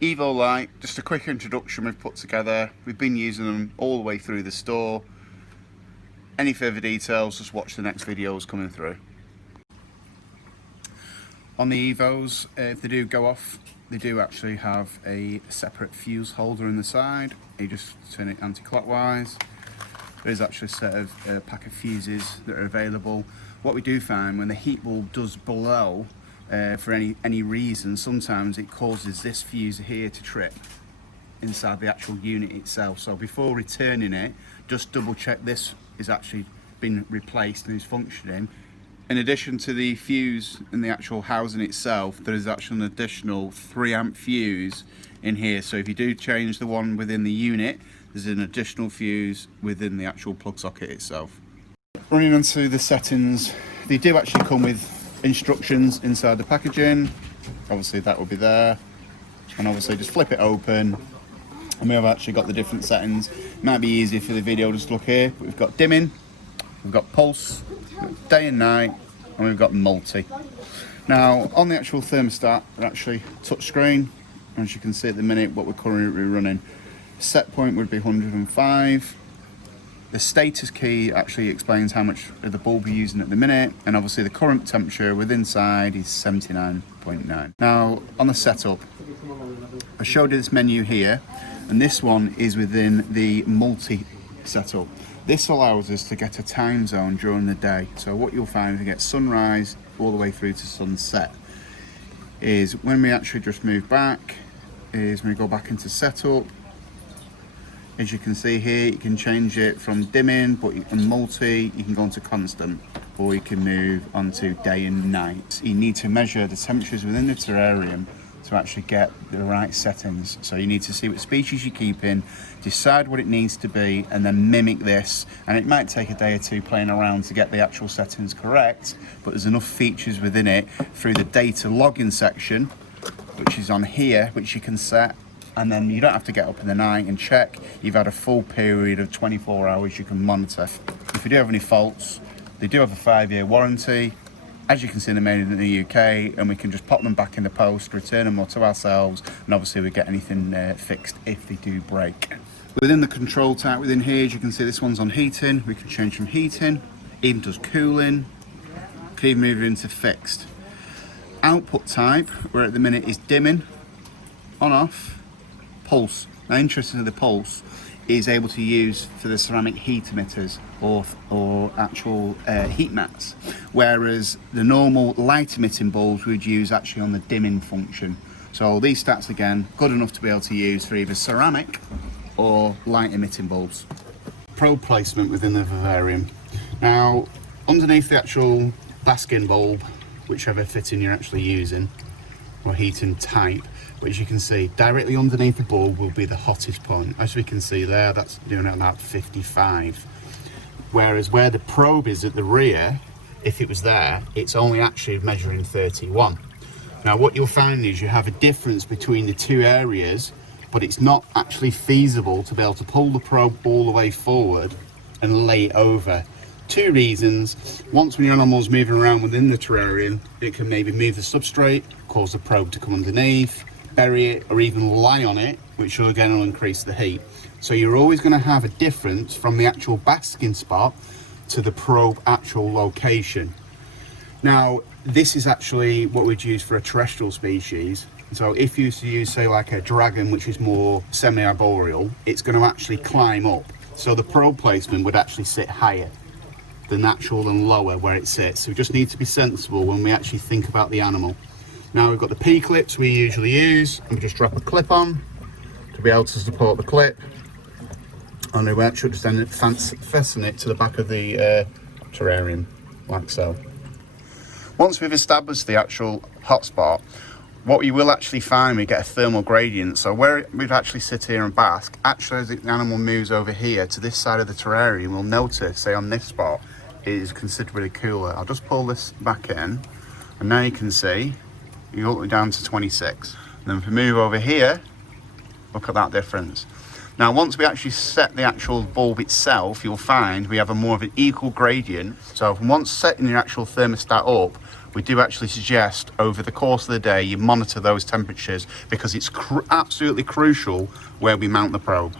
EVO Lite, just a quick introduction we've put together. We've been using them all the way through the store. Any further details, just watch the next videos coming through. On the EVOs, if they do go off, they do actually have a separate fuse holder in the side. You just turn it anti-clockwise. There is actually a set of pack of fuses that are available. What we do find when the heat bulb does blow, for any reason, sometimes it causes this fuse here to trip inside the actual unit itself. So before returning it, just double check this is actually been replaced and is functioning. In addition to the fuse in the actual housing itself, there is actually an additional 3 amp fuse in here. So if you do change the one within the unit, there's an additional fuse within the actual plug socket itself. Running onto the settings, they do actually come with instructions inside the packaging. Obviously that will be there, and obviously just flip it open and we have actually got the different settings. It might be easy for the video just to look here, but we've got dimming, we've got pulse, we've got day and night, and we've got multi. Now on the actual thermostat, we're actually touch screen. As you can see at the minute what we're currently running, set point would be 105. The status key actually explains how much of the bulb you're using at the minute, and obviously the current temperature within inside is 79.9. Now on the setup, I showed you this menu here, and this one is within the multi setup. This allows us to get a time zone during the day. So what you'll find is you get sunrise all the way through to sunset. Is when we actually just move back, is when we go back into setup. As you can see here, you can change it from dimming, but in multi, you can go into constant, or you can move onto day and night. You need to measure the temperatures within the terrarium to actually get the right settings. So you need to see what species you're keeping, decide what it needs to be, and then mimic this. And it might take a day or two playing around to get the actual settings correct, but there's enough features within it through the data logging section, which is on here, which you can set. And then you don't have to get up in the night and check. You've had a full period of 24 hours you can monitor. If you do have any faults, they do have a 5-year warranty. As you can see, they're made in the UK, and we can just pop them back in the post, return them all to ourselves, and obviously we get anything fixed if they do break. Within the control type within here, as you can see, this one's on heating. We can change from heating, even does cooling, can even move it into fixed. Output type, where at the minute is dimming, on off, pulse. Now interesting, the pulse is able to use for the ceramic heat emitters or actual heat mats, whereas the normal light emitting bulbs would use actually on the dimming function. So these stats again, good enough to be able to use for either ceramic or light emitting bulbs. Probe placement within the vivarium. Now underneath the actual basking bulb, whichever fitting you're actually using or heating type, but as you can see, directly underneath the bulb will be the hottest point. As we can see there, that's doing it about 55. Whereas where the probe is at the rear, if it was there, it's only actually measuring 31. Now what you'll find is you have a difference between the two areas, but it's not actually feasible to be able to pull the probe all the way forward and lay it over. 2 reasons. Once when your animal's moving around within the terrarium, it can maybe move the substrate, cause the probe to come underneath, bury it, or even lie on it, which will again will increase the heat. So you're always going to have a difference from the actual basking spot to the probe actual location. Now this is actually what we'd use for a terrestrial species. So if you used to use, say, like a dragon, which is more semi-arboreal, it's going to actually climb up. So the probe placement would actually sit higher than natural and lower where it sits. So we just need to be sensible when we actually think about the animal. Now we've got the P-clips we usually use, and we just drop a clip on to be able to support the clip, and we actually just then fasten it to the back of the terrarium, like so. Once we've established the actual hotspot, what you will actually find, we get a thermal gradient. So where we'd actually sit here and bask, actually as the animal moves over here to this side of the terrarium, we'll notice, say on this spot, it is considerably cooler. I'll just pull this back in, and now you can see you go all the way down to 26. And then if we move over here, look at that difference. Now once we actually set the actual bulb itself, you'll find we have a more of an equal gradient. So once setting your actual thermostat up, we do actually suggest over the course of the day you monitor those temperatures, because it's absolutely crucial where we mount the probe.